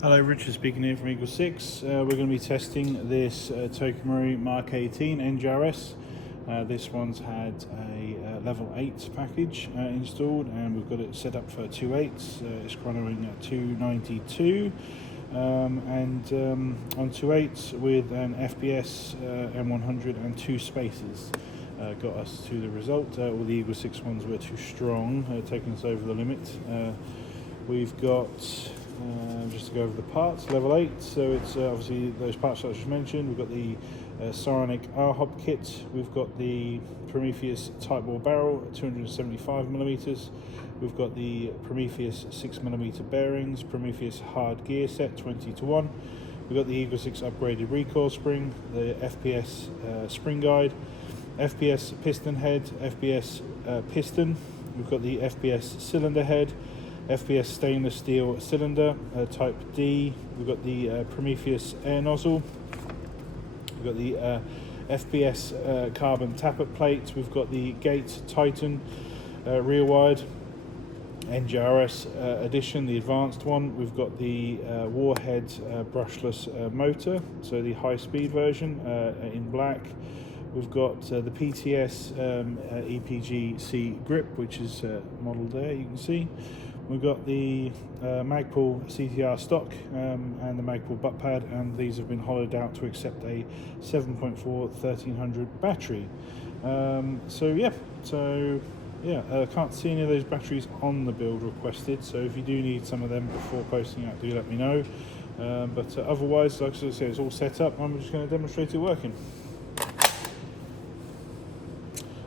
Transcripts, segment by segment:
Hello, Richard speaking here from EagleSix. We're going to be testing this TM MK18 NGRS. This one's had a level 8 package installed, and we've got it set up for 2.8s. It's chronoing at 292 and on 2.8s with an FPS M100 and 2 spaces. Got us to the result. All the EagleSix ones were too strong, taking us over the limit. We've got just to go over the parts, level 8, so it's obviously those parts that I just mentioned. We've got the Psionic R-Hop kit, we've got the Prometheus Type ball barrel at 275mm, we've got the Prometheus 6mm bearings, Prometheus hard gear set 20:1, we've got the EagleSix upgraded recoil spring, the FPS spring guide, FPS Piston Head, FPS piston, we've got the FPS Cylinder Head, FPS stainless steel cylinder type D, we've got the Prometheus Air Nozzle, we've got the FPS carbon tappet plate, we've got the Geat Titan rear wired NGRS edition, the advanced one, we've got the Warhead brushless motor, so the high speed version in black. We've got the PTS EPG-C Grip, which is modelled there, you can see. We've got the Magpul CTR stock and the Magpul Buttpad, and these have been hollowed out to accept a 7.4 1300 battery. So yeah, can't see any of those batteries on the build requested, so if you do need some of them before posting out, do let me know. But otherwise, like I said, it's all set up. I'm just going to demonstrate it working.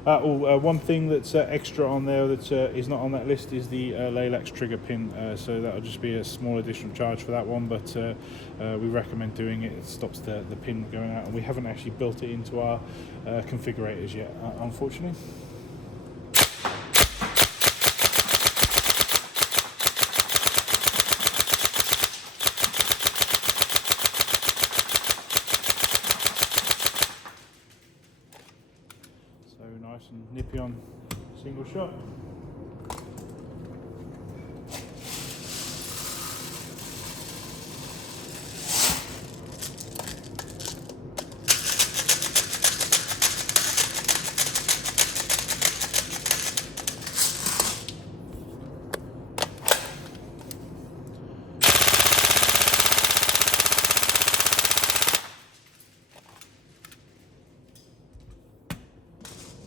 One thing that's extra on there that is not on that list is the Lilacs trigger pin, so that'll just be a small additional charge for that one, but we recommend doing it. It stops the pin going out, and we haven't actually built it into our configurators yet, unfortunately. So nice and nippy on single shot.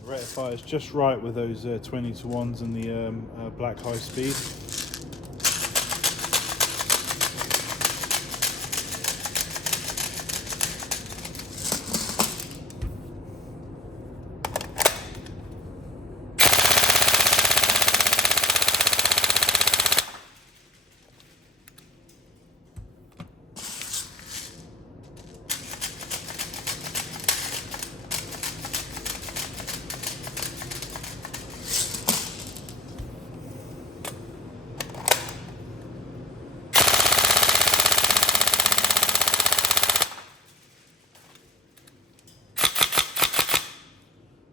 Rectifiers just right with those 20:1s and the black high speed.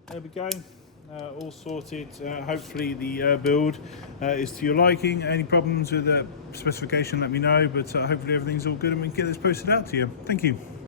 There we go, all sorted. Hopefully the build is to your liking. Any problems with the specification, let me know, but hopefully everything's all good and we can get this posted out to you. Thank you.